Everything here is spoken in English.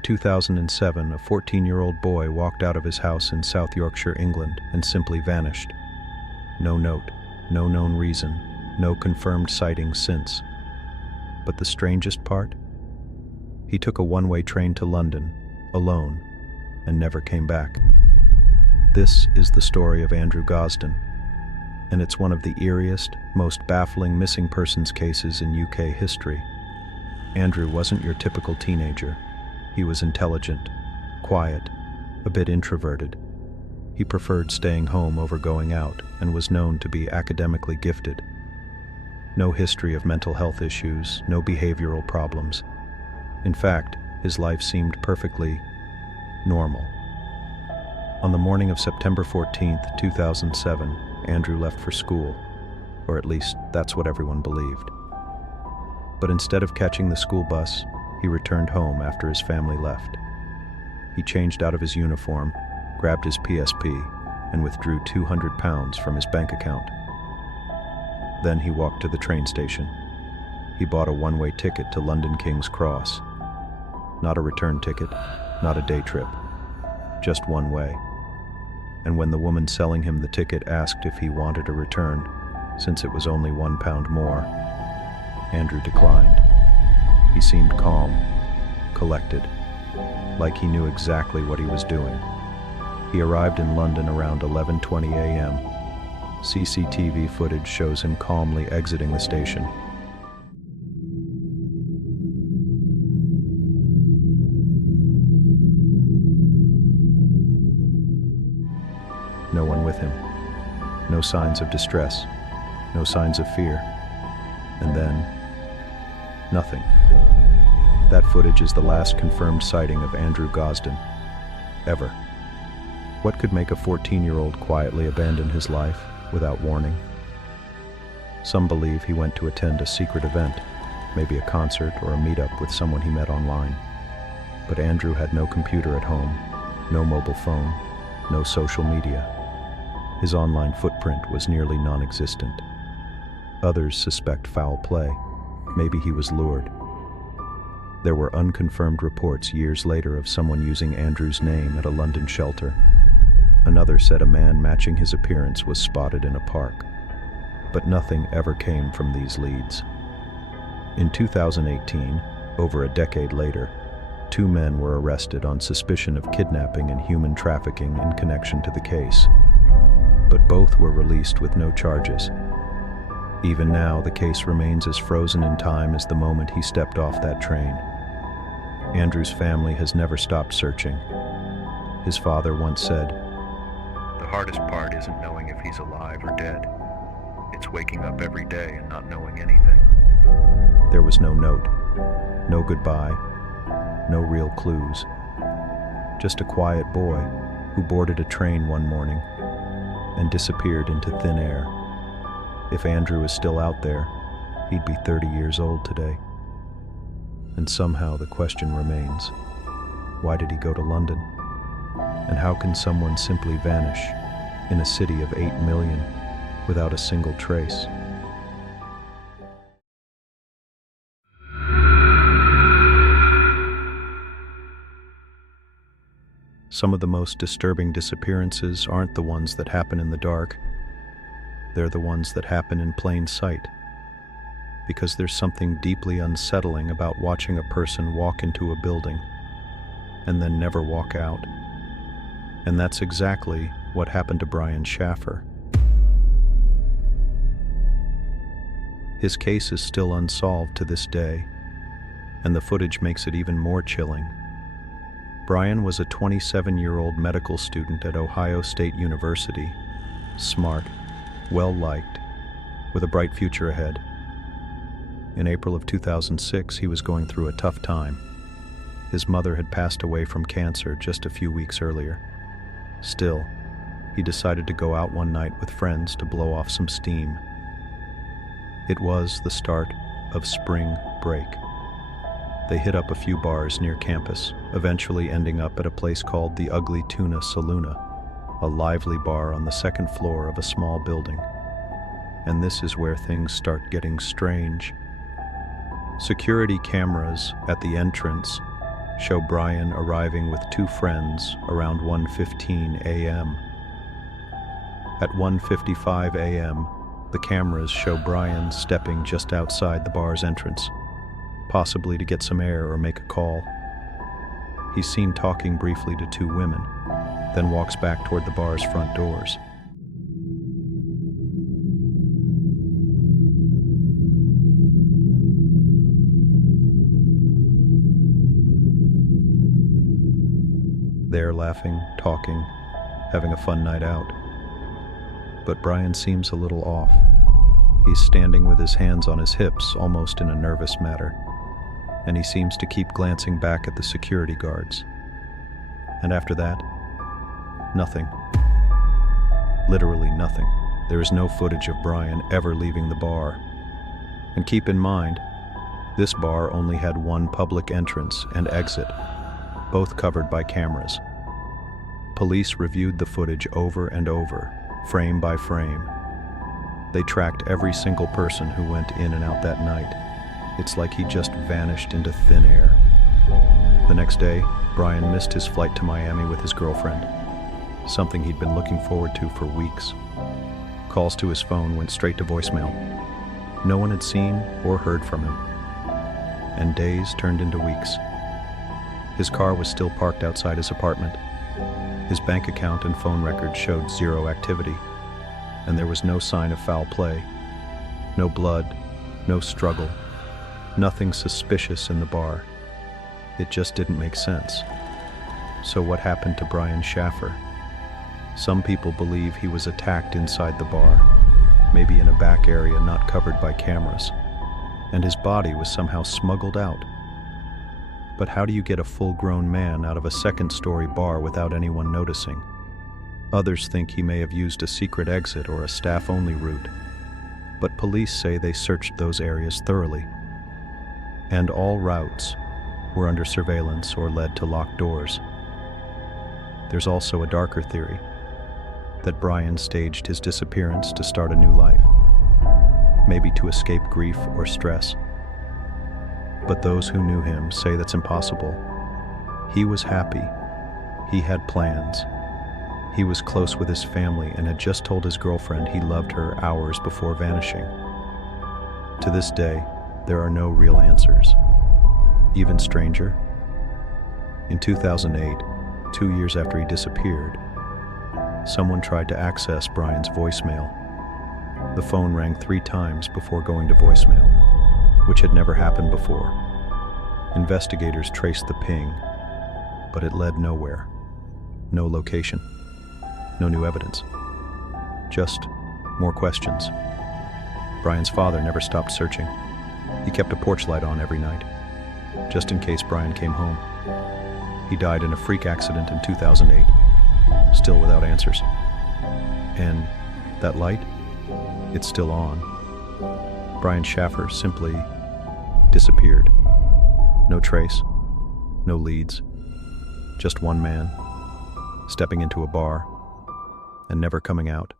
In 2007, a 14-year-old boy walked out of his house in South Yorkshire, England, and simply vanished. No note, no known reason, no confirmed sighting since. But the strangest part? He took a one-way train to London, alone, and never came back. This is the story of Andrew Gosden, and it's one of the eeriest, most baffling missing persons cases in UK history. Andrew wasn't your typical teenager. He was intelligent, quiet, a bit introverted. He preferred staying home over going out and was known to be academically gifted. No history of mental health issues, no behavioral problems. In fact, his life seemed perfectly normal. On the morning of September 14th, 2007, Andrew left for school, or at least that's what everyone believed. But instead of catching the school bus, he returned home after his family left. He changed out of his uniform, grabbed his PSP, and withdrew £200 from his bank account. Then he walked to the train station. He bought a one-way ticket to London King's Cross. Not a return ticket, not a day trip, just one way. And when the woman selling him the ticket asked if he wanted a return, since it was only £1 more, Andrew declined. He seemed calm, collected, like he knew exactly what he was doing. He arrived in London around 11:20 a.m. CCTV footage shows him calmly exiting the station. No one with him. No signs of distress. No signs of fear. And then, nothing. That footage is the last confirmed sighting of Andrew Gosden, ever. What could make a 14-year-old quietly abandon his life without warning? Some believe he went to attend a secret event, maybe a concert or a meetup with someone he met online. But Andrew had no computer at home, no mobile phone, no social media. His online footprint was nearly non-existent. Others suspect foul play. Maybe he was lured. There were unconfirmed reports years later of someone using Andrew's name at a London shelter. Another said a man matching his appearance was spotted in a park. But nothing ever came from these leads. In 2018, over a decade later, 2 men were arrested on suspicion of kidnapping and human trafficking in connection to the case. But both were released with no charges. Even now, the case remains as frozen in time as the moment he stepped off that train. Andrew's family has never stopped searching. His father once said, "The hardest part isn't knowing if he's alive or dead. It's waking up every day and not knowing anything." There was no note, no goodbye, no real clues. Just a quiet boy who boarded a train one morning and disappeared into thin air. If Andrew is still out there, he'd be 30 years old today. And somehow the question remains, why did he go to London? And how can someone simply vanish in a city of 8 million without a single trace? Some of the most disturbing disappearances aren't the ones that happen in the dark. They're the ones that happen in plain sight. Because there's something deeply unsettling about watching a person walk into a building and then never walk out. And that's exactly what happened to Brian Shaffer. His case is still unsolved to this day, and the footage makes it even more chilling. Brian was a 27-year-old medical student at Ohio State University, smart, well-liked, with a bright future ahead. In April of 2006, he was going through a tough time. His mother had passed away from cancer just a few weeks earlier. Still, he decided to go out one night with friends to blow off some steam. It was the start of spring break. They hit up a few bars near campus, eventually ending up at a place called the Ugly Tuna Saloona, a lively bar on the second floor of a small building. And this is where things start getting strange. Security cameras at the entrance show Brian arriving with two friends around 1:15 a.m. At 1:55 a.m., the cameras show Brian stepping just outside the bar's entrance, possibly to get some air or make a call. He's seen talking briefly to two women, then walks back toward the bar's front doors. They're laughing, talking, having a fun night out. But Brian seems a little off. He's standing with his hands on his hips, almost in a nervous manner, and he seems to keep glancing back at the security guards. And after that, nothing. Literally nothing. There is no footage of Brian ever leaving the bar. And keep in mind, this bar only had one public entrance and exit, both covered by cameras. Police reviewed the footage over and over, frame by frame. They tracked every single person who went in and out that night. It's like he just vanished into thin air. The next day, Brian missed his flight to Miami with his girlfriend, something he'd been looking forward to for weeks. Calls to his phone went straight to voicemail. No one had seen or heard from him. And days turned into weeks. His car was still parked outside his apartment. His bank account and phone records showed zero activity, and there was no sign of foul play. No blood, no struggle, nothing suspicious in the bar. It just didn't make sense. So what happened to Brian Shaffer? Some people believe he was attacked inside the bar, maybe in a back area not covered by cameras, and his body was somehow smuggled out. But how do you get a full-grown man out of a second-story bar without anyone noticing? Others think he may have used a secret exit or a staff-only route, but police say they searched those areas thoroughly. And all routes were under surveillance or led to locked doors. There's also a darker theory, that Brian staged his disappearance to start a new life, maybe to escape grief or stress. But those who knew him say that's impossible. He was happy. He had plans. He was close with his family and had just told his girlfriend he loved her hours before vanishing. To this day, there are no real answers. Even stranger, in 2008, 2 years after he disappeared, someone tried to access Brian's voicemail. The phone rang 3 times before going to voicemail, which had never happened before. Investigators traced the ping, but it led nowhere. No location, no new evidence. Just more questions. Brian's father never stopped searching. He kept a porch light on every night, just in case Brian came home. He died in a freak accident in 2008, still without answers. And that light, it's still on. Brian Shaffer simply disappeared. No trace, no leads, just one man stepping into a bar and never coming out.